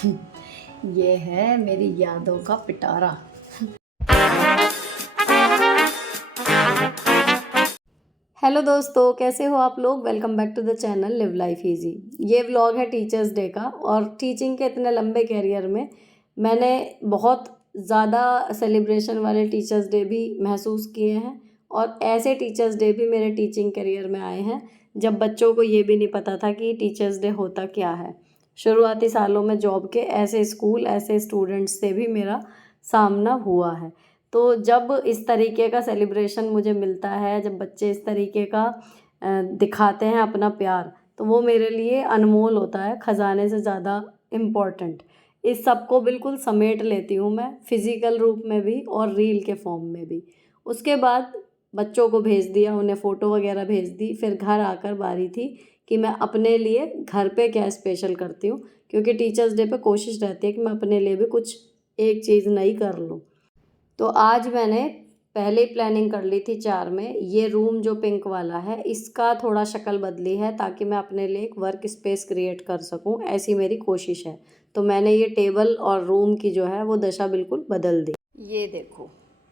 ये है मेरी यादों का पिटारा। हेलो दोस्तों, कैसे हो आप लोग। Welcome back to the channel live life easy. ये व्लॉग है टीचर्स डे का, और टीचिंग के इतने लंबे कैरियर में मैंने बहुत ज़्यादा सेलिब्रेशन वाले टीचर्स डे भी महसूस किए हैं, और ऐसे टीचर्स डे भी मेरे टीचिंग करियर में आए हैं जब बच्चों को ये भी नहीं पता था कि टीचर्स डे होता क्या है। शुरुआती सालों में जॉब के ऐसे स्कूल, ऐसे स्टूडेंट्स से भी मेरा सामना हुआ है। तो जब इस तरीके का सेलिब्रेशन मुझे मिलता है, जब बच्चे इस तरीके का दिखाते हैं अपना प्यार, तो वो मेरे लिए अनमोल होता है, ख़जाने से ज़्यादा इम्पॉर्टेंट। इस सब को बिल्कुल समेट लेती हूँ मैं, फिज़िकल रूप में भी और रील के फॉर्म में भी। उसके बाद बच्चों को भेज दिया, उन्हें फ़ोटो वगैरह भेज दी। फिर घर आकर बारी थी कि मैं अपने लिए घर पे क्या स्पेशल करती हूँ, क्योंकि टीचर्स डे पे कोशिश रहती है कि मैं अपने लिए भी कुछ एक चीज़ नई कर लूँ। तो आज मैंने पहले ही प्लानिंग कर ली थी 4 में। ये रूम जो पिंक वाला है, इसका थोड़ा शक्ल बदली है ताकि मैं अपने लिए एक वर्क स्पेस क्रिएट कर सकूं, ऐसी मेरी कोशिश है। तो मैंने ये टेबल और रूम की जो है वो दशा बिल्कुल बदल दी। ये देखो,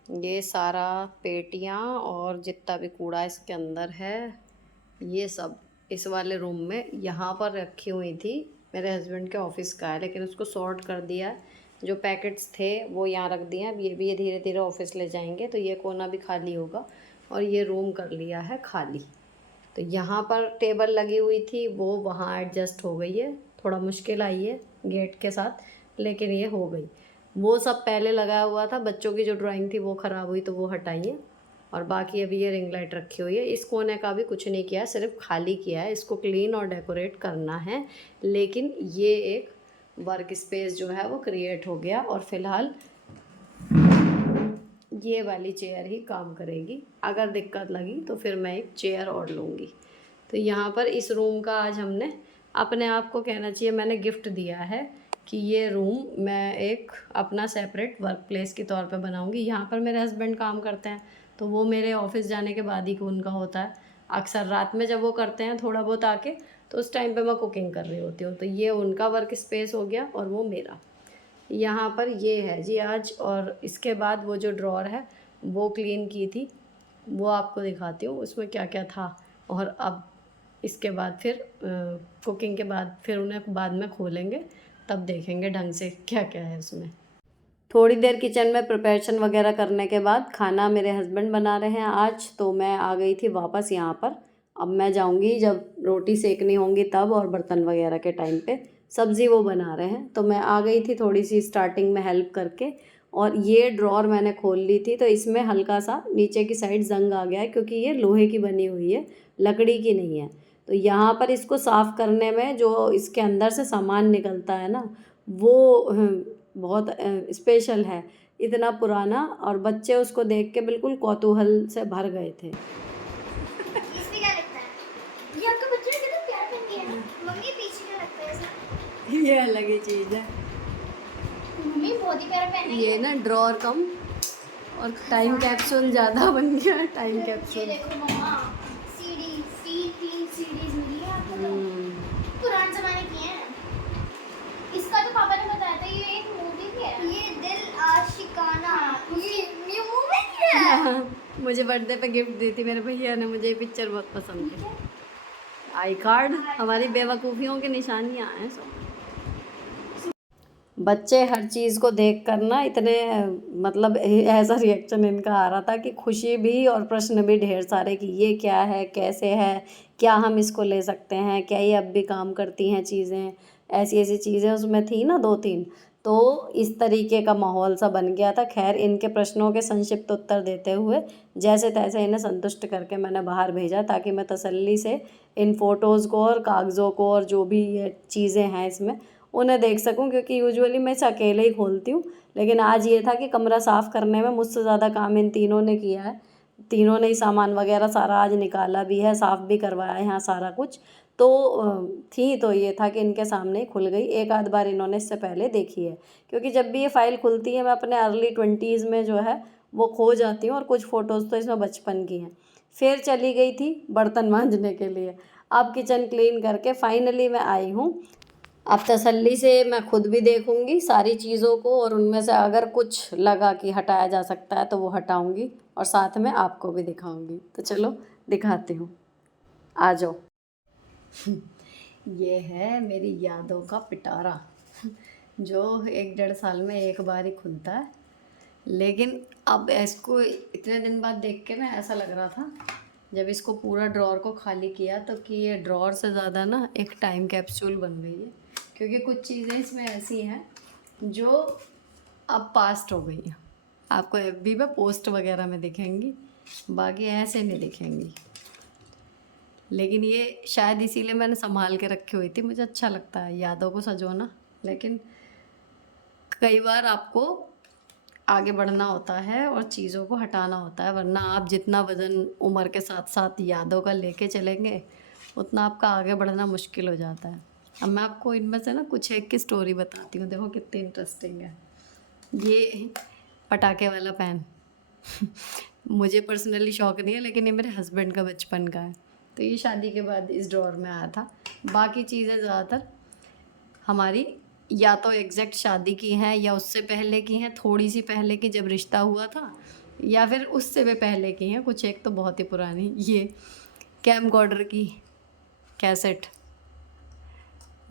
ये सारा पेटियाँ और जितना भी कूड़ा इसके अंदर है, ये सब इस वाले रूम में यहाँ पर रखी हुई थी। मेरे हस्बैंड के ऑफिस का है, लेकिन उसको सॉर्ट कर दिया। जो पैकेट्स थे वो यहाँ रख दिए। अब ये भी धीरे धीरे ऑफिस ले जाएंगे, तो ये कोना भी खाली होगा, और ये रूम कर लिया है खाली। तो यहाँ पर टेबल लगी हुई थी, वो वहाँ एडजस्ट हो गई है। थोड़ा मुश्किल आई है गेट के साथ, लेकिन ये हो गई। वो सब पहले लगाया हुआ था, बच्चों की जो ड्राइंग थी वो ख़राब हुई तो वो हटाइए। और बाकी अभी ये रिंग लाइट रखी हुई है। इस कोने का भी कुछ नहीं किया, सिर्फ खाली किया है। इसको क्लीन और डेकोरेट करना है, लेकिन ये एक वर्क स्पेस जो है वो क्रिएट हो गया। और फिलहाल ये वाली चेयर ही काम करेगी। अगर दिक्कत लगी तो फिर मैं एक चेयर और लूँगी। तो यहाँ पर इस रूम का आज हमने, अपने आप को कहना चाहिए मैंने गिफ्ट दिया है कि ये रूम मैं एक अपना सेपरेट वर्क प्लेस के तौर पे बनाऊँगी। यहाँ पर मेरे हस्बैंड काम करते हैं, तो वो मेरे ऑफिस जाने के बाद ही उनका होता है। अक्सर रात में जब वो करते हैं थोड़ा बहुत आके, तो उस टाइम पे मैं कुकिंग कर रही होती हूँ। तो ये उनका वर्क स्पेस हो गया और वो मेरा। यहाँ पर ये है जी आज। और इसके बाद वो जो ड्रॉर है वो क्लीन की थी, वो आपको दिखाती हूँ उसमें क्या क्या था। और अब इसके बाद फिर कुकिंग के बाद फिर उन्हें बाद में खोलेंगे, तब देखेंगे ढंग से क्या क्या है उसमें। थोड़ी देर किचन में प्रिपरेशन वगैरह करने के बाद खाना मेरे हस्बैंड बना रहे हैं आज, तो मैं आ गई थी वापस यहाँ पर। अब मैं जाऊँगी जब रोटी सेकनी होंगी तब, और बर्तन वगैरह के टाइम पे। सब्ज़ी वो बना रहे हैं, तो मैं आ गई थी थोड़ी सी स्टार्टिंग में हेल्प करके। और ये ड्रॉर मैंने खोल ली थी, तो इसमें हल्का सा नीचे की साइड जंग आ गया है, क्योंकि ये लोहे की बनी हुई है, लकड़ी की नहीं है। तो यहाँ पर इसको साफ़ करने में जो इसके अंदर से सामान निकलता है ना, वो बहुत स्पेशल है, इतना पुराना। और बच्चे उसको देख के बिल्कुल कौतूहल से भर गए थे। इसमें क्या लगता है? ये आपका बच्चा कितना प्यार बन गया है ना। मम्मी पीछे क्या लगता है इसमें? ये अलग ही चीज़ है। मम्मी बहुत ही प्यारा पेन है ये ना ड्रॉर कम और टाइम कैप्सूल ज़्यादा बन गया। टाइम ये कैप्सूल। देखो मम्मा, तीन सीडीज मिली है आपको तो। पुराने जमाने की हैं। इसका तो पापा ने बताया था ये एक मूवी भी है। ये दिल आशिकाना। ये मूवी है। मुझे बर्थडे पे गिफ्ट दी थी मेरे भैया ने, मुझे ये पिक्चर बहुत पसंद थी। आई कार्ड, हमारी बेवकूफ़ियों की निशानियाँ हैं सब। बच्चे हर चीज़ को देख कर ना इतने, मतलब ऐसा रिएक्शन इनका आ रहा था कि खुशी भी और प्रश्न भी ढेर सारे कि ये क्या है, कैसे है, क्या हम इसको ले सकते हैं, क्या ये अब भी काम करती हैं चीज़ें। ऐसी ऐसी चीज़ें उसमें थी ना 2-3। तो इस तरीके का माहौल सा बन गया था। खैर, इनके प्रश्नों के संक्षिप्त उत्तर देते हुए जैसे तैसे इन्हें संतुष्ट करके मैंने बाहर भेजा, ताकि मैं तसल्ली से इन फ़ोटोज़ को और कागज़ों को और जो भी ये चीज़ें हैं इसमें उन्हें देख सकूं। क्योंकि यूजुअली मैं इसे अकेले ही खोलती हूँ, लेकिन आज ये था कि कमरा साफ़ करने में मुझसे ज़्यादा काम इन तीनों ने किया है। तीनों ने ही सामान वगैरह सारा आज निकाला भी है, साफ़ भी करवाया है यहाँ सारा कुछ। तो थी तो ये था कि इनके सामने ही खुल गई। एक आध बार इन्होंने इससे पहले देखी है, क्योंकि जब भी ये फ़ाइल खुलती है मैं अपने अर्ली 20s में जो है वो खो जाती हूँ, और कुछ फ़ोटोज़ तो इसमें बचपन की हैं। फिर चली गई थी बर्तन मांजने के लिए। अब किचन क्लीन करके फाइनली मैं आई हूँ। अब तसल्ली से मैं खुद भी देखूंगी सारी चीज़ों को, और उनमें से अगर कुछ लगा कि हटाया जा सकता है तो वो हटाऊंगी, और साथ में आपको भी दिखाऊंगी। तो चलो दिखाती हूँ, आ जाओ। ये है मेरी यादों का पिटारा, जो 1-1.5 साल में एक बार ही खुलता है। लेकिन अब इसको इतने दिन बाद देख के ना ऐसा लग रहा था, जब इसको पूरा ड्रॉर को खाली किया, तो कि ये ड्रॉर से ज़्यादा ना एक टाइम कैप्सूल बन गई है। क्योंकि कुछ चीज़ें इसमें ऐसी हैं जो अब पास्ट हो गई हैं, आपको एफबी पे पोस्ट वगैरह में दिखेंगी, बाकी ऐसे नहीं दिखेंगी। लेकिन ये शायद इसीलिए मैंने संभाल के रखी हुई थी, मुझे अच्छा लगता है यादों को सजोना। लेकिन कई बार आपको आगे बढ़ना होता है और चीज़ों को हटाना होता है, वरना आप जितना वज़न उम्र के साथ साथ यादों का लेके चलेंगे, उतना आपका आगे बढ़ना मुश्किल हो जाता है। अब मैं आपको इनमें से ना कुछ एक की स्टोरी बताती हूँ, देखो कितनी इंटरेस्टिंग है। ये पटाखे वाला पेन मुझे पर्सनली शौक नहीं है, लेकिन ये मेरे हस्बैंड का बचपन का है, तो ये शादी के बाद इस ड्रॉर में आया था। बाकी चीज़ें ज़्यादातर हमारी या तो एग्जैक्ट शादी की हैं, या उससे पहले की हैं, थोड़ी सी पहले की जब रिश्ता हुआ था, या फिर उससे भी पहले की हैं। कुछ एक तो बहुत ही पुरानी, ये कैमकॉर्डर की कैसेट,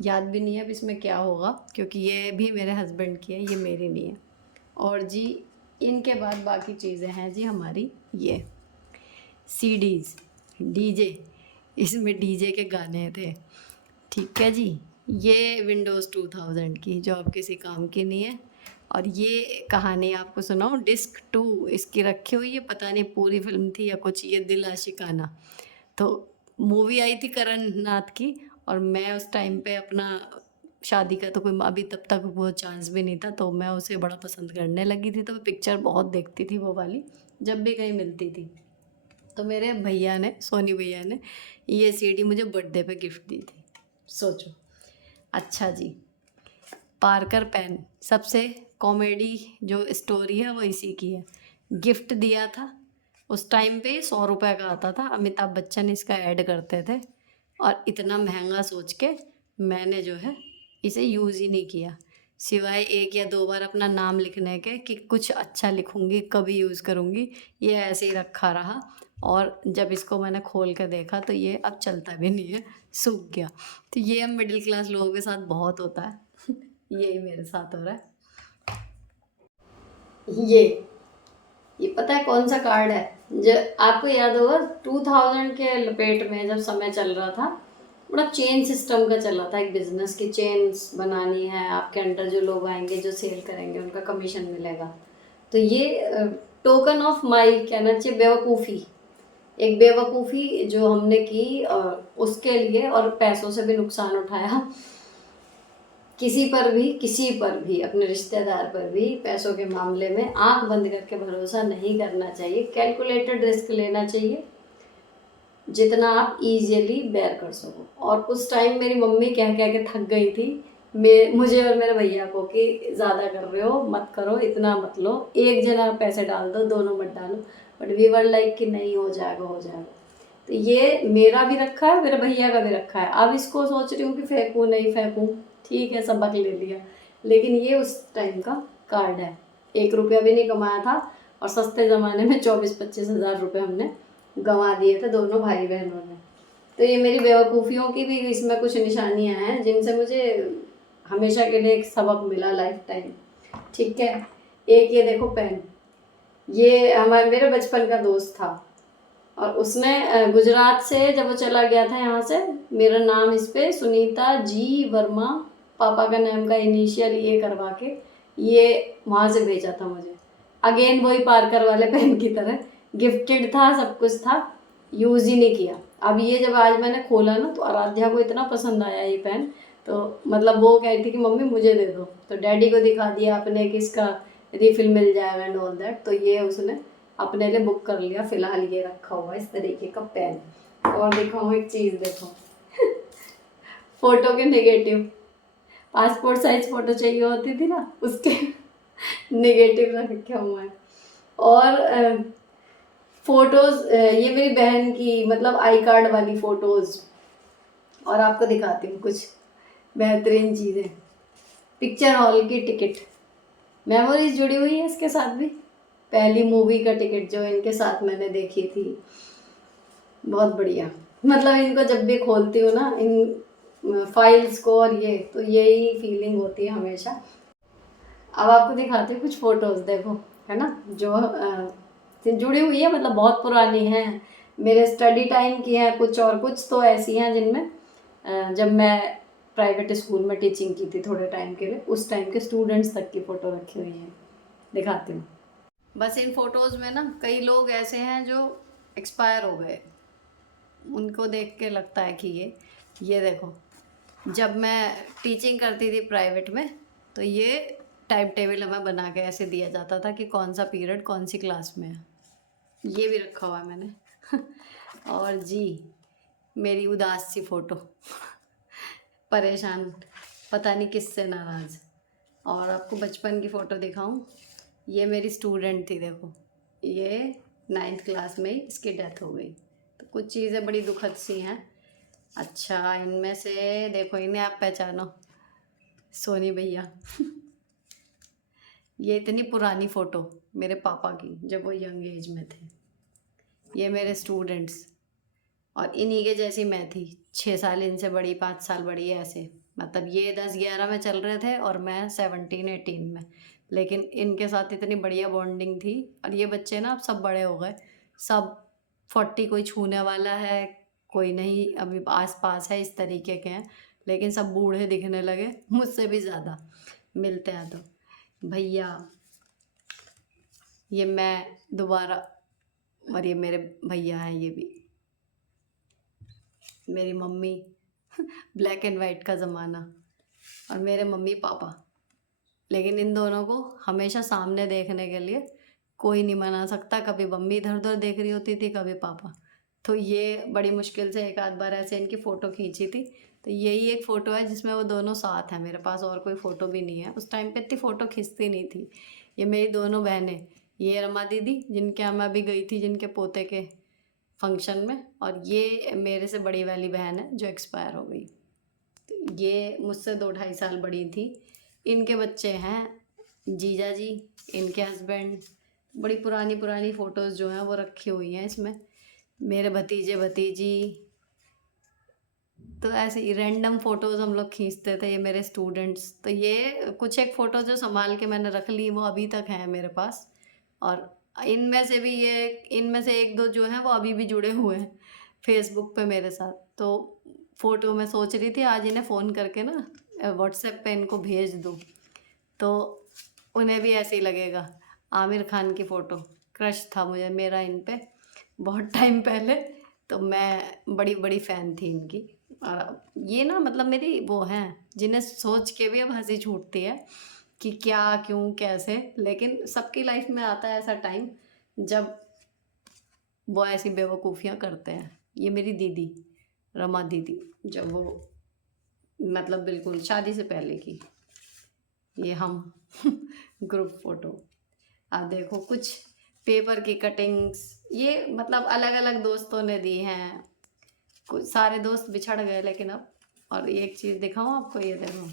याद भी नहीं है अब इसमें क्या होगा, क्योंकि ये भी मेरे हस्बैंड की है, ये मेरी नहीं है। और जी इनके बाद बाकी चीज़ें हैं जी हमारी, ये सीडीज़, डीजे, इसमें डीजे के गाने थे, ठीक है जी। ये विंडोज़ 2000 की, जो अब किसी काम की नहीं है। और ये कहानी आपको सुनाऊँ, डिस्क 2 इसकी रखी हुई है, पता नहीं पूरी फिल्म थी या कुछ, ये दिल आशिकाना। तो मूवी आई थी करण नाथ की, और मैं उस टाइम पे अपना शादी का तो कोई अभी तब तक वो चांस भी नहीं था, तो मैं उसे बड़ा पसंद करने लगी थी, तो मैं पिक्चर बहुत देखती थी वो वाली, जब भी कहीं मिलती थी। तो मेरे भैया ने, सोनी भैया ने, ये सीडी मुझे बर्थडे पे गिफ्ट दी थी, सोचो। अच्छा जी, पार्कर पेन, सबसे कॉमेडी जो स्टोरी है वो इसी की है। गिफ्ट दिया था उस टाइम पे, 100 रुपये का आता था, अमिताभ बच्चन इसका ऐड करते थे, और इतना महंगा सोच के मैंने जो है इसे यूज़ ही नहीं किया, सिवाय 1 या 2 बार अपना नाम लिखने के कि कुछ अच्छा लिखूँगी कभी यूज़ करूँगी, ये ऐसे ही रखा रहा। और जब इसको मैंने खोल कर देखा तो ये अब चलता भी नहीं है, सूख गया। तो ये अब मिडिल क्लास लोगों के साथ बहुत होता है यही मेरे साथ हो रहा है। ये पता है कौन सा कार्ड है? जब आपको याद होगा 2000 के लपेट में जब समय चल रहा था, बड़ा चेन सिस्टम का चल रहा था, एक बिजनेस की चेन्स बनानी है, आपके अंडर जो लोग आएंगे जो सेल करेंगे उनका कमीशन मिलेगा। तो ये टोकन ऑफ माई कहना चाहिए बेवकूफ़ी, एक बेवकूफ़ी जो हमने की उसके लिए, और पैसों से भी नुकसान उठाया, किसी पर भी अपने रिश्तेदार पर भी पैसों के मामले में आंख बंद करके भरोसा नहीं करना चाहिए, कैलकुलेटेड रिस्क लेना चाहिए जितना आप इजीली बेयर कर सको। और उस टाइम मेरी मम्मी कह कह के थक गई थी मुझे और मेरे भैया को कि ज़्यादा कर रहे हो, मत करो, इतना मत लो, एक जना पैसे डाल दो, दोनों मत डालो। बट वी वर लाइक कि नहीं, हो जाएगा हो जाएगा। तो ये मेरा भी रखा है, मेरे भैया का भी रखा है। अब इसको सोच रही हूँ कि फेंकूँ नहीं फेंकूँ, ठीक है सबक ले लिया, लेकिन ये उस टाइम का कार्ड है। 1 रुपया भी नहीं कमाया था, और सस्ते ज़माने में 24-25 हज़ार रुपये हमने गंवा दिए थे दोनों भाई बहनों ने। तो ये मेरी बेवकूफ़ियों की भी इसमें कुछ निशानियां हैं, जिनसे मुझे हमेशा के लिए एक सबक मिला, लाइफ टाइम, ठीक है। एक ये देखो पेन, ये मेरे बचपन का दोस्त था, और उसने गुजरात से जब वो चला गया था यहाँ से, मेरा नाम इस पे सुनीता जी वर्मा, पापा का नाम का इनिशियल ये करवा के ये वहाँ से भेजा था मुझे। अगेन वही पार्कर वाले पेन की तरह गिफ्टेड था, सब कुछ था, यूज़ ही नहीं किया। अब ये जब आज मैंने खोला ना, तो आराध्या को इतना पसंद आया ये पेन, तो मतलब वो कह रही थी कि मम्मी मुझे दे दो, तो डैडी को दिखा दिया अपने कि इसका रिफिल मिल जाएगा एंड ऑल दैट। तो ये उसने अपने लिए बुक कर लिया। फिलहाल ये रखा हुआ इस तरीके का पेन। और दिखाऊँ एक चीज़, देखो फोटो के नेगेटिव, पासपोर्ट साइज फोटो चाहिए होती थी ना, उसके नेगेटिव रखे हुए हैं। और फोटोज़, ये मेरी बहन की मतलब आई कार्ड वाली फ़ोटोज़। और आपको दिखाती हूँ कुछ, बेहतरीन चीज़ें, पिक्चर हॉल की टिकट, मेमोरीज जुड़ी हुई है इसके साथ भी। पहली मूवी का टिकट जो इनके साथ मैंने देखी थी, बहुत बढ़िया। मतलब इनको जब भी खोलती हूँ ना इन फाइल्स को और ये, तो यही फीलिंग होती है हमेशा। अब आपको दिखाती हूँ कुछ फोटोज़, देखो है ना, जो जुड़ी हुई है, मतलब बहुत पुरानी है, मेरे स्टडी टाइम की है कुछ, और कुछ तो ऐसी हैं जिनमें जब मैं प्राइवेट स्कूल में टीचिंग की थी थोड़े टाइम के लिए, उस टाइम के स्टूडेंट्स तक की फ़ोटो रखी हुई है, दिखाती हूँ। बस इन फ़ोटोज़ में ना कई लोग ऐसे हैं जो एक्सपायर हो गए, उनको देख के लगता है कि ये देखो, जब मैं टीचिंग करती थी प्राइवेट में तो ये टाइम टेबल हमें बना के ऐसे दिया जाता था कि कौन सा पीरियड कौन सी क्लास में है, ये भी रखा हुआ है मैंने। और जी मेरी उदास सी फ़ोटो, परेशान, पता नहीं किससे नाराज़। और आपको बचपन की फ़ोटो दिखाऊं, ये मेरी स्टूडेंट थी, देखो ये 9th क्लास में ही इसकी डेथ हो गई। तो कुछ चीज़ें बड़ी दुखद सी हैं। अच्छा, इनमें से देखो, इन्हें आप पहचानो, सोनी भैया। ये इतनी पुरानी फ़ोटो मेरे पापा की, जब वो यंग एज में थे। ये मेरे स्टूडेंट्स, और इन्हीं के जैसी मैं थी, 6 साल इनसे बड़ी, 5 साल बड़ी, ऐसे। मतलब ये 10-11 में चल रहे थे और मैं 17-18 में, लेकिन इनके साथ इतनी बढ़िया बॉन्डिंग थी। और ये बच्चे ना अब सब बड़े हो गए, सब 40 कोई छूने वाला है, कोई नहीं अभी आस पास है, इस तरीके के हैं, लेकिन सब बूढ़े दिखने लगे मुझसे भी ज़्यादा, मिलते हैं तो। भैया, ये मैं दोबारा, और ये मेरे भैया हैं, ये भी मेरी मम्मी। ब्लैक एंड वाइट का ज़माना, और मेरे मम्मी पापा। लेकिन इन दोनों को हमेशा सामने देखने के लिए कोई नहीं मना सकता। कभी मम्मी इधर उधर देख रही होती थी, कभी पापा। तो ये बड़ी मुश्किल से एक आध बार ऐसे इनकी फ़ोटो खींची थी। तो यही एक फ़ोटो है जिसमें वो दोनों साथ हैं। मेरे पास और कोई फ़ोटो भी नहीं है, उस टाइम पे इतनी फ़ोटो खींचती नहीं थी। ये मेरी दोनों बहनें, ये रमा दीदी जिनके यहाँ मैं अभी गई थी, जिनके पोते के फंक्शन में, और ये मेरे से बड़ी वाली बहन है जो एक्सपायर हो गई। तो ये मुझसे 2-2.5 साल बड़ी थी। इनके बच्चे हैं, जीजा जी, इनके हस्बैंड। बड़ी पुरानी पुरानी फ़ोटोज़ जो हैं वो रखी हुई हैं इसमें, मेरे भतीजे भतीजी। तो ऐसे ही रैंडम फ़ोटोज़ हम लोग खींचते थे, ये मेरे स्टूडेंट्स। तो ये कुछ एक फ़ोटो जो संभाल के मैंने रख ली, वो अभी तक हैं मेरे पास। और इनमें से भी ये, इनमें से 1-2 जो हैं वो अभी भी जुड़े हुए हैं फेसबुक पे मेरे साथ। तो फ़ोटो मैं सोच रही थी आज इन्हें फ़ोन करके ना व्हाट्सएप पे इनको भेज दूँ, तो उन्हें भी ऐसे ही लगेगा। आमिर खान की फ़ोटो, क्रश था मुझे मेरा इन पे बहुत टाइम पहले, तो मैं बड़ी बड़ी फ़ैन थी इनकी। और ये ना मतलब मेरी वो हैं जिन्हें सोच के भी अब हंसी छूटती है कि क्या, क्यों, कैसे। लेकिन सबकी लाइफ में आता है ऐसा टाइम जब वो ऐसी बेवकूफ़ियाँ करते हैं। ये मेरी दीदी, रमा दीदी, जब वो मतलब बिल्कुल शादी से पहले की, ये हम ग्रुप फ़ोटो। आप देखो कुछ पेपर की कटिंग्स, ये मतलब अलग अलग दोस्तों ने दी हैं। कुछ सारे दोस्त बिछड़ गए लेकिन अब। और एक चीज़ दिखाऊं आपको, ये देखो,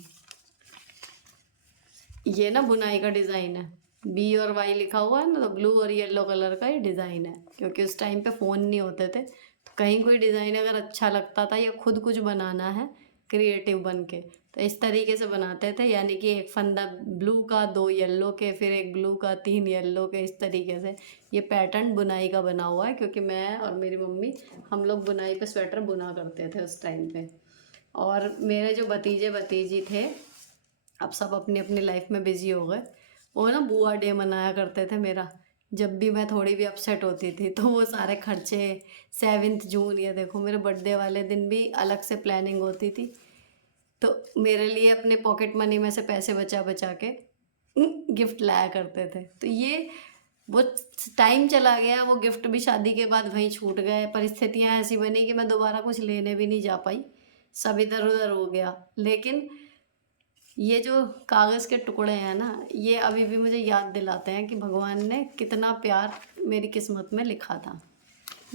ये ना बुनाई का डिज़ाइन है, बी और वाई लिखा हुआ है ना, तो ब्लू और येलो कलर का ये डिज़ाइन है। क्योंकि उस टाइम पे फ़ोन नहीं होते थे, तो कहीं कोई डिज़ाइन अगर अच्छा लगता था या खुद कुछ बनाना है क्रिएटिव बन के, तो इस तरीके से बनाते थे। यानी कि एक फंदा ब्लू का, 2 येलो के, फिर एक ब्लू का, 3 येलो के, इस तरीके से ये पैटर्न बुनाई का बना हुआ है। क्योंकि मैं और मेरी मम्मी, हम लोग बुनाई पे स्वेटर बुना करते थे उस टाइम पे। और मेरे जो भतीजे भतीजी थे, अब सब अपनी अपनी लाइफ में बिज़ी हो गए। वो ना बुआ डे मनाया करते थे मेरा, जब भी मैं थोड़ी भी अपसेट होती थी तो वो सारे खर्चे, 7th जून, ये देखो मेरे बर्थडे वाले दिन भी अलग से प्लानिंग होती थी। तो मेरे लिए अपने पॉकेट मनी में से पैसे बचा बचा के गिफ्ट लाया करते थे। तो ये वो टाइम चला गया, वो गिफ्ट भी शादी के बाद वहीं छूट गए। परिस्थितियाँ ऐसी बनी कि मैं दोबारा कुछ लेने भी नहीं जा पाई, सब इधर उधर हो गया। लेकिन ये जो कागज़ के टुकड़े हैं ना, ये अभी भी मुझे याद दिलाते हैं कि भगवान ने कितना प्यार मेरी किस्मत में लिखा था।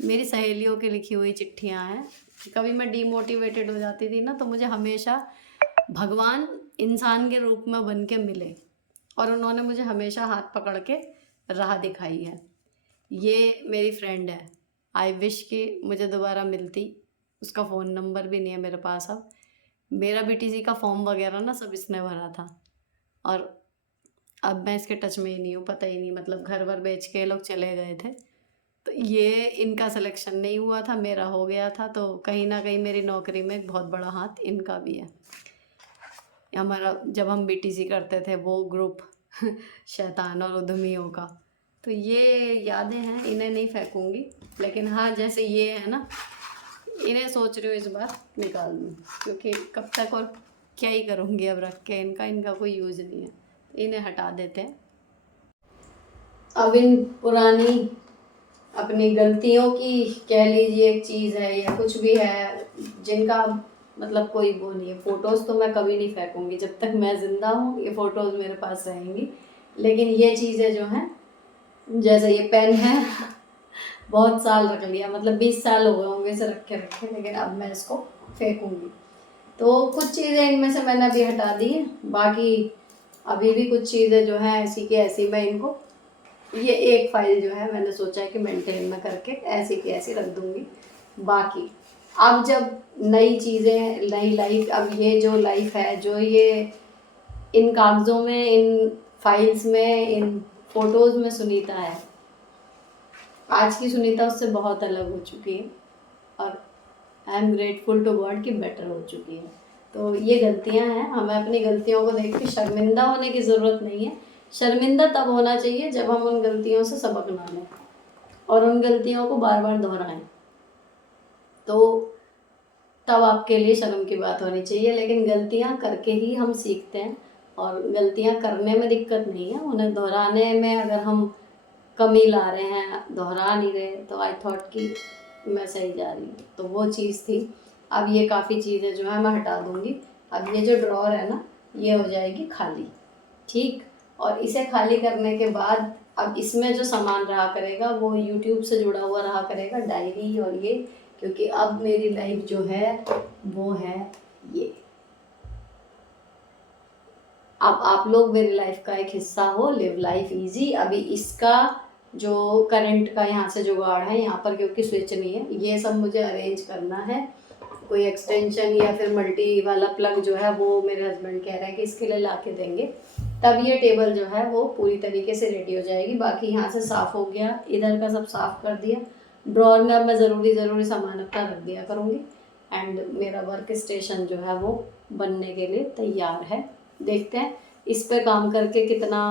मेरी सहेलियों की लिखी हुई चिट्ठियाँ हैं। कभी मैं डीमोटिवेटेड हो जाती थी ना, तो मुझे हमेशा भगवान इंसान के रूप में बन के मिले और उन्होंने मुझे हमेशा हाथ पकड़ के राह दिखाई है। ये मेरी फ्रेंड है। आई विश कि मुझे दोबारा मिलती। उसका फ़ोन नंबर भी नहीं है मेरे पास अब। मेरा बीटीसी का फॉर्म वगैरह ना सब इसने भरा था और अब मैं इसके टच में ही नहीं हूँ, पता ही नहीं, मतलब घर वर बेच के लोग चले गए थे। तो ये इनका सिलेक्शन नहीं हुआ था, मेरा हो गया था। तो कहीं ना कहीं मेरी नौकरी में एक बहुत बड़ा हाथ इनका भी है। हमारा जब हम बीटीसी करते थे वो ग्रुप शैतान और उद्यमियों का, तो ये यादें हैं, इन्हें नहीं फेंकूंगी। लेकिन हाँ, जैसे ये है ना, इन्हें सोच रही हूँ इस बार निकाल दूँ, क्योंकि कब तक और क्या ही करूँगी अब रख के इनका कोई यूज़ नहीं है। इन्हें हटा देते हैं। अब इन पुरानी अपनी गलतियों की कह लीजिए एक चीज़ है या कुछ भी है जिनका मतलब कोई वो नहीं है। फ़ोटोज़ तो मैं कभी नहीं फेंकूंगी, जब तक मैं ज़िंदा हूँ ये फ़ोटोज़ मेरे पास रहेंगी। लेकिन ये चीज़ें जो हैं, जैसे ये पेन है बहुत साल रख लिया, मतलब 20 साल हो गए होंगे इसे रखे रखे, लेकिन अब मैं इसको फेंकूंगी। तो कुछ चीज़ें इनमें से मैंने अभी हटा दी हैं, बाकी अभी भी कुछ चीज़ें जो हैं ऐसी की ऐसी मैं इनको, ये एक फाइल जो है मैंने सोचा है कि मेंटेन में करके ऐसी की ऐसी रख दूंगी। बाकी अब जब नई चीज़ें, नई लाइफ, अब ये जो लाइफ है, जो ये इन कागज़ों में, इन फाइल्स में, इन फोटोज़ में सुनीता है, आज की सुनीता उससे बहुत अलग हो चुकी है और I am grateful to God कि बेटर हो चुकी है। तो ये गलतियां हैं, हमें अपनी गलतियों को देख के शर्मिंदा होने की ज़रूरत नहीं है। शर्मिंदा तब होना चाहिए जब हम उन गलतियों से सबक ना लें और उन गलतियों को बार बार दोहराएं, तो तब आपके लिए शर्म की बात होनी चाहिए। लेकिन गलतियां करके ही हम सीखते हैं और गलतियां करने में दिक्कत नहीं है, उन्हें दोहराने में अगर हम कमी ला रहे हैं, दोहरा नहीं रहे, तो आई थॉट कि मैं सही जा रही हूँ। तो वो चीज़ थी। अब ये काफ़ी चीज़ें जो है मैं हटा दूँगी। अब ये जो ड्रॉअर है ना, ये हो जाएगी खाली, ठीक। और इसे खाली करने के बाद अब इसमें जो सामान रहा करेगा वो यूट्यूब से जुड़ा हुआ रहा करेगा, डायरी और ये, क्योंकि अब मेरी लाइफ जो है वो है ये। अब आप लोग मेरी लाइफ का एक हिस्सा हो, लिव लाइफ इजी। अभी इसका जो करंट का यहाँ से जुगाड़ है, यहाँ पर क्योंकि स्विच नहीं है, ये सब मुझे अरेंज करना है। कोई एक्सटेंशन या फिर मल्टी वाला प्लग जो है वो मेरे हस्बैंड कह रहे हैं कि इसके लिए ला के देंगे, तब ये टेबल जो है वो पूरी तरीके से रेडी हो जाएगी। बाकी यहाँ से साफ़ हो गया, इधर का सब साफ़ कर दिया। ड्रॉअर में अब मैं ज़रूरी सामान अपना रख दिया करूँगी। एंड मेरा वर्क स्टेशन जो है वो बनने के लिए तैयार है। देखते हैं इस पे काम करके कितना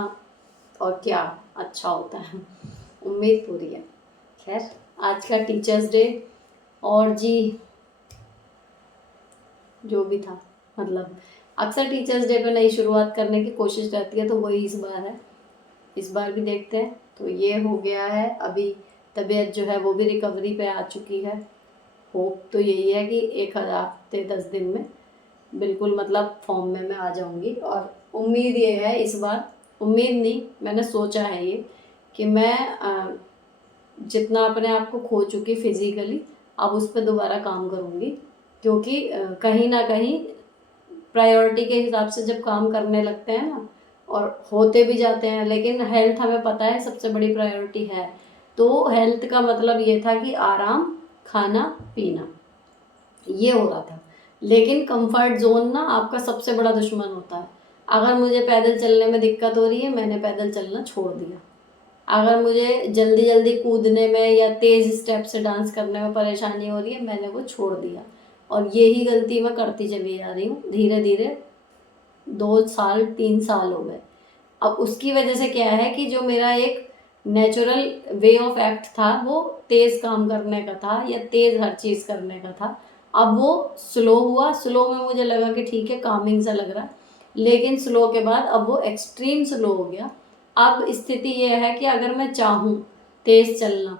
और क्या अच्छा होता है, उम्मीद पूरी है। खैर, आज का टीचर्स डे और जी जो भी था, मतलब अक्सर टीचर्स डे पे नई शुरुआत करने की कोशिश रहती है, तो वही इस बार है। इस बार भी देखते हैं। तो ये हो गया है। अभी तबीयत जो है वो भी रिकवरी पे आ चुकी है। होप तो यही है कि 1 हफ्ते 10 दिन में बिल्कुल मतलब फॉर्म में मैं आ जाऊंगी। और उम्मीद ये है इस बार, उम्मीद नहीं, मैंने सोचा है ये कि मैं जितना अपने आप को खो चुकी फिज़िकली, अब उस पर दोबारा काम करूँगी। क्योंकि कहीं ना कहीं प्रायोरिटी के हिसाब से जब काम करने लगते हैं ना, और होते भी जाते हैं, लेकिन हेल्थ हमें पता है सबसे बड़ी प्रायोरिटी है। तो हेल्थ का मतलब ये था कि आराम, खाना पीना, ये हो रहा था। लेकिन कंफर्ट जोन ना आपका सबसे बड़ा दुश्मन होता है। अगर मुझे पैदल चलने में दिक्कत हो रही है, मैंने पैदल चलना छोड़ दिया। अगर मुझे जल्दी जल्दी कूदने में या तेज़ स्टेप से डांस करने में परेशानी हो रही है, मैंने वो छोड़ दिया। और यही गलती मैं करती चली जा रही हूँ धीरे धीरे। 2 साल 3 साल हो गए। अब उसकी वजह से क्या है कि जो मेरा एक नेचुरल वे ऑफ एक्ट था वो तेज़ काम करने का था या तेज़ हर चीज़ करने का था, अब वो स्लो हुआ। स्लो में मुझे लगा कि ठीक है, कामिंग सा लग रहा है, लेकिन स्लो के बाद अब वो एक्सट्रीम स्लो हो गया। अब स्थिति ये है कि अगर मैं चाहूँ तेज़ चलना,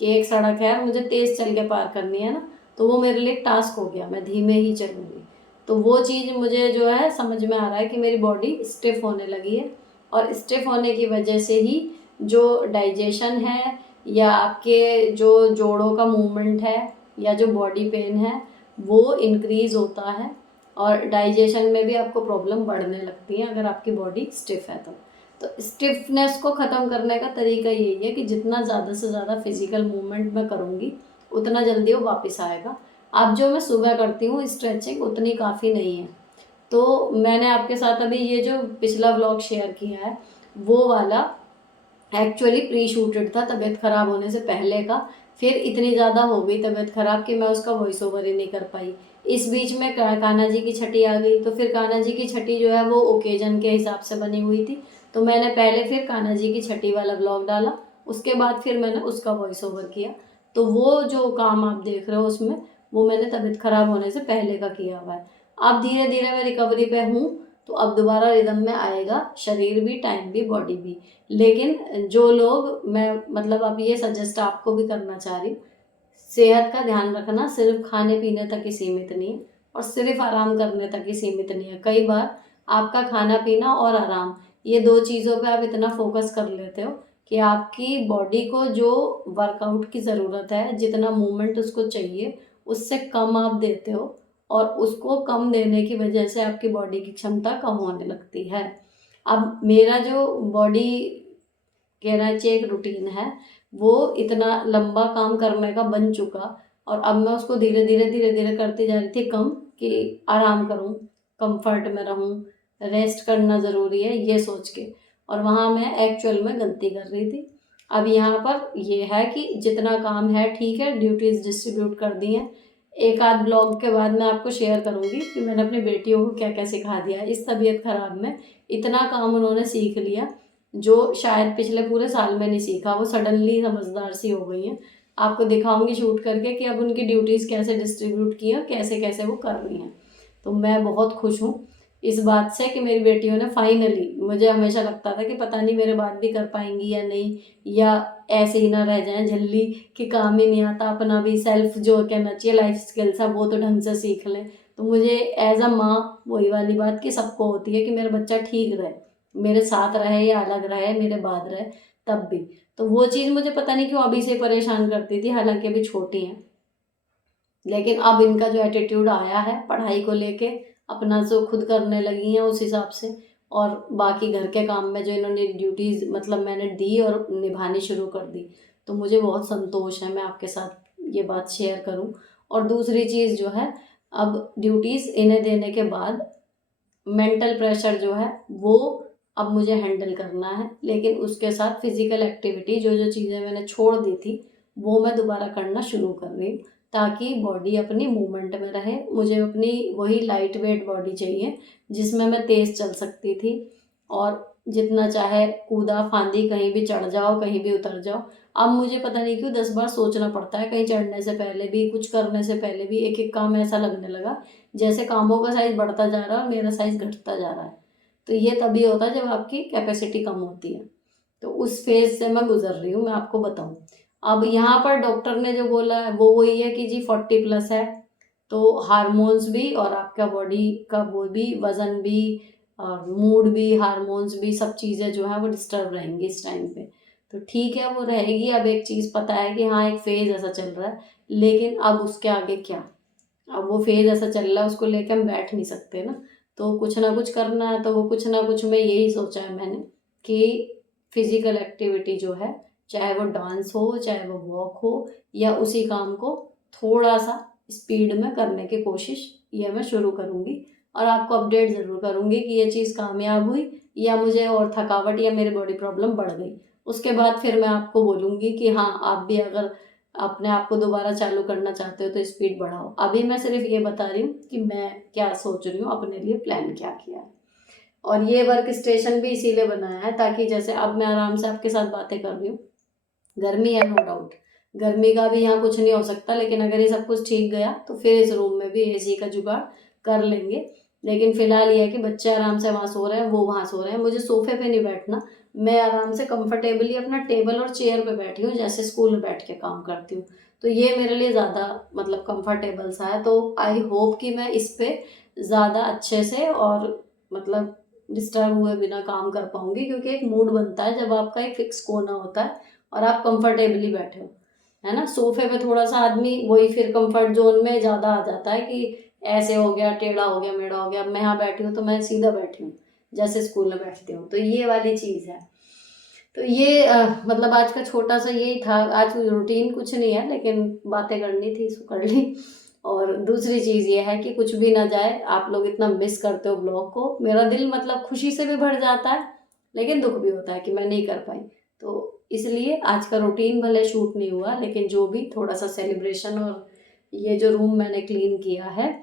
कि एक सड़क है मुझे तेज़ चल के पार करनी है ना, तो वो मेरे लिए टास्क हो गया, मैं धीमे ही चलूँगी। तो वो चीज़ मुझे जो है समझ में आ रहा है कि मेरी बॉडी स्टिफ होने लगी है, और स्टिफ होने की वजह से ही जो डाइजेशन है या आपके जो जोड़ों का मूवमेंट है या जो बॉडी पेन है वो इंक्रीज़ होता है। और डाइजेशन में भी आपको प्रॉब्लम बढ़ने लगती है अगर आपकी बॉडी स्टिफ है तो स्टिफनेस को ख़त्म करने का तरीका यही है कि जितना ज़्यादा से ज़्यादा फिजिकल मूवमेंट मैं करूँगी उतना जल्दी वो वापस आएगा। अब जो मैं सुबह करती हूँ स्ट्रेचिंग उतनी काफ़ी नहीं है। तो मैंने आपके साथ अभी ये जो पिछला व्लॉग शेयर किया है वो वाला एक्चुअली प्री शूटेड था, तबीयत ख़राब होने से पहले का। फिर इतनी ज़्यादा हो गई तबीयत ख़राब कि मैं उसका वॉइस ओवर ही नहीं कर पाई। इस बीच में कान्हा जी की छठी आ गई, तो फिर कान्हा जी की छठी जो है वो ओकेजन के हिसाब से बनी हुई थी, तो मैंने पहले फिर कान्हा जी की छठी वाला व्लॉग डाला, उसके बाद फिर मैंने उसका वॉइस ओवर किया। तो वो जो काम आप देख रहे हो उसमें वो मैंने तबीयत ख़राब होने से पहले का किया हुआ है। अब धीरे धीरे मैं रिकवरी पे हूँ, तो अब दोबारा रिदम में आएगा, शरीर भी, टाइम भी, बॉडी भी। लेकिन जो लोग, मैं मतलब अब ये सजेस्ट आपको भी करना चाह रही हूँ, सेहत का ध्यान रखना सिर्फ खाने पीने तक ही सीमित नहीं है और सिर्फ आराम करने तक ही सीमित नहीं है। कई बार आपका खाना पीना और आराम, ये दो चीज़ों पे आप इतना फोकस कर लेते हो कि आपकी बॉडी को जो वर्कआउट की ज़रूरत है, जितना मूवमेंट उसको चाहिए, उससे कम आप देते हो और उसको कम देने की वजह से आपकी बॉडी की क्षमता कम होने लगती है। अब मेरा जो बॉडी कहना चाहिए एक रूटीन है, वो इतना लंबा काम करने का बन चुका और अब मैं उसको धीरे धीरे करती जा रही थी कम, कि आराम करूं, कंफर्ट में रहूं, रेस्ट करना ज़रूरी है ये सोच के। और वहाँ मैं एक्चुअल में गलती कर रही थी। अब यहाँ पर ये है कि जितना काम है ठीक है, ड्यूटीज़ डिस्ट्रीब्यूट कर दी हैं। एक आध ब्लॉग के बाद मैं आपको शेयर करूँगी कि मैंने अपनी बेटियों को क्या क्या सिखा दिया इस तबीयत ख़राब में। इतना काम उन्होंने सीख लिया जो शायद पिछले पूरे साल में नहीं सीखा, वो सडनली समझदार सी हो गई हैं। आपको दिखाऊंगी शूट करके कि अब उनकी ड्यूटीज़ कैसे डिस्ट्रीब्यूट की हैं, कैसे कैसे वो कर रही हैं। तो मैं बहुत खुश हूँ इस बात से कि मेरी बेटियों ने फाइनली, मुझे हमेशा लगता था कि पता नहीं मेरे बाद भी कर पाएंगी या नहीं, या ऐसे ही ना रह जाएं झल्ली कि काम ही नहीं आता, अपना भी सेल्फ जो कहना चाहिए लाइफ स्किल्स है वो तो ढंग से सीख लें। तो मुझे एज अ माँ वही वाली बात कि सबको होती है कि मेरा बच्चा ठीक रहे, मेरे साथ रहे या अलग रहे, मेरे बाद रहे, तब भी। तो वो चीज़ मुझे पता नहीं क्यों अभी से परेशान करती थी, हालांकि अभी छोटी हैं। लेकिन अब इनका जो एटीट्यूड आया है पढ़ाई को लेके, अपना जो खुद करने लगी हैं उस हिसाब से, और बाकी घर के काम में जो इन्होंने ड्यूटीज़ मतलब मैंने दी और निभानी शुरू कर दी, तो मुझे बहुत संतोष है, मैं आपके साथ ये बात शेयर करूं। और दूसरी चीज़ जो है, अब ड्यूटीज़ इन्हें देने के बाद मेंटल प्रेशर जो है वो अब मुझे हैंडल करना है, लेकिन उसके साथ फिजिकल एक्टिविटी जो जो चीज़ें मैंने छोड़ दी थी वो मैं दोबारा करना शुरू कर रही हूँ, ताकि बॉडी अपनी मूवमेंट में रहे। मुझे अपनी वही लाइट वेट बॉडी चाहिए जिसमें मैं तेज़ चल सकती थी और जितना चाहे कूदा फांदी, कहीं भी चढ़ जाओ कहीं भी उतर जाओ। अब मुझे पता नहीं क्यों 10 बार सोचना पड़ता है, कहीं चढ़ने से पहले भी, कुछ करने से पहले भी। एक एक काम ऐसा लगने लगा जैसे कामों का साइज बढ़ता जा रहा है और मेरा साइज घटता जा रहा है। तो ये तभी होता है जब आपकी कैपेसिटी कम होती है। तो उस फेज से मैं गुजर रही हूँ, मैं आपको बताऊँ। अब यहाँ पर डॉक्टर ने जो बोला है वो वही है कि जी 40+ है, तो हार्मोन्स भी और आपका बॉडी का वो भी, वज़न भी और मूड भी, हार्मोन्स भी, सब चीज़ें जो है वो डिस्टर्ब रहेंगी इस टाइम पे। तो ठीक है, वो रहेगी। अब एक चीज़ पता है कि हाँ एक फेज़ ऐसा चल रहा है, लेकिन अब उसके आगे क्या? अब वो फेज ऐसा चल रहा है, उसको लेके हम बैठ नहीं सकते ना, तो कुछ ना कुछ करना है। तो वो कुछ ना कुछ में यही सोचा है मैंने कि फिजिकल एक्टिविटी जो है, चाहे वो डांस हो, चाहे वो वॉक हो, या उसी काम को थोड़ा सा स्पीड में करने की कोशिश, ये मैं शुरू करूँगी और आपको अपडेट ज़रूर करूँगी कि ये चीज़ कामयाब हुई या मुझे और थकावट या मेरी बॉडी प्रॉब्लम बढ़ गई। उसके बाद फिर मैं आपको बोलूँगी कि हाँ आप भी अगर अपने आप को दोबारा चालू करना चाहते हो तो स्पीड बढ़ाओ। अभी मैं सिर्फ ये बता रही हूँ कि मैं क्या सोच रही हूँ, अपने लिए प्लान क्या किया है। और ये वर्क स्टेशन भी इसीलिए बनाया है ताकि जैसे अब मैं आराम से आपके साथ बातें कर रही हूँ, गर्मी है नो डाउट, गर्मी का भी यहाँ कुछ नहीं हो सकता, लेकिन अगर ये सब कुछ ठीक गया तो फिर इस रूम में भी एसी का जुगाड़ कर लेंगे। लेकिन फिलहाल ये है कि बच्चे आराम से वहाँ सो रहे हैं, वो वहाँ सो रहे हैं, मुझे सोफे पे नहीं बैठना, मैं आराम से कंफर्टेबली अपना टेबल और चेयर पे बैठी हूँ जैसे स्कूल में बैठ के काम करती हूँ। तो ये मेरे लिए ज़्यादा मतलब कंफर्टेबल सा है। तो आई होप कि मैं इस पे ज़्यादा अच्छे से और मतलब डिस्टर्ब हुए बिना काम कर पाऊँगी, क्योंकि एक मूड बनता है जब आपका एक फिक्स कोना होता है और आप कंफर्टेबली बैठे हो, है ना। सोफे पे थोड़ा सा आदमी वही फिर कंफर्ट जोन में ज़्यादा आ जाता है कि ऐसे हो गया, टेढ़ा हो गया, मेढ़ा हो गया। मैं यहाँ बैठी हूँ तो मैं सीधा बैठी हूँ जैसे स्कूल में बैठती हूँ, तो ये वाली चीज़ है। तो ये मतलब आज का छोटा सा यही था। आज रूटीन कुछ नहीं है, लेकिन बातें करनी थी इसको कर ली। और दूसरी चीज़ ये है कि कुछ भी ना जाए, आप लोग इतना मिस करते हो ब्लॉग को, मेरा दिल मतलब खुशी से भी भर जाता है, लेकिन दुख भी होता है कि मैं नहीं कर पाई। तो इसलिए आज का रूटीन भले शूट नहीं हुआ, लेकिन जो भी थोड़ा सा सेलिब्रेशन और ये जो रूम मैंने क्लीन किया है,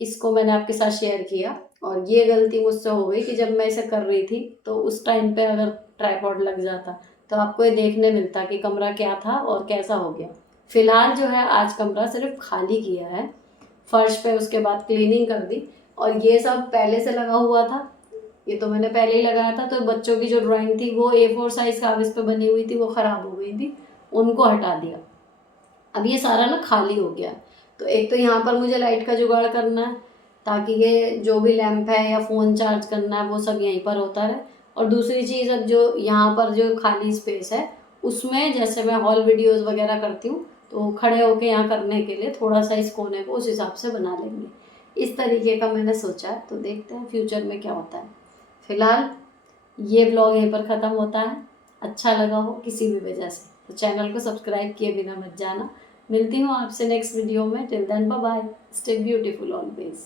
इसको मैंने आपके साथ शेयर किया। और ये गलती मुझसे हो गई कि जब मैं इसे कर रही थी तो उस टाइम पे अगर ट्राइपॉड लग जाता तो आपको ये देखने मिलता कि कमरा क्या था और कैसा हो गया। फिलहाल जो है आज कमरा सिर्फ खाली किया है, फर्श पे उसके बाद क्लीनिंग कर दी। और ये सब पहले से लगा हुआ था, ये तो मैंने पहले ही लगाया था। तो बच्चों की जो ड्राइंग थी वो A4 साइज कागज पे बनी हुई थी, वो ख़राब हो गई थी, उनको हटा दिया। अब ये सारा ना खाली हो गया। तो एक तो यहाँ पर मुझे लाइट का जुगाड़ करना है ताकि ये जो भी लैंप है या फ़ोन चार्ज करना है वो सब यहीं पर होता रहे। और दूसरी चीज़, अब जो यहाँ पर जो खाली स्पेस है उसमें जैसे मैं हॉल वीडियोज़ वगैरह करती हूँ तो खड़े होके यहाँ करने के लिए थोड़ा सा इस कोने को उस हिसाब से बना लेंगे। इस तरीके का मैंने सोचा है, तो देखते हैं फ्यूचर में क्या होता है। फिलहाल ये ब्लॉग यहीं पर ख़त्म होता है। अच्छा लगा हो किसी भी वजह से तो चैनल को सब्सक्राइब किए बिना मत जाना। मिलती हूँ आपसे नेक्स्ट वीडियो में। Till then bye bye, stay beautiful always.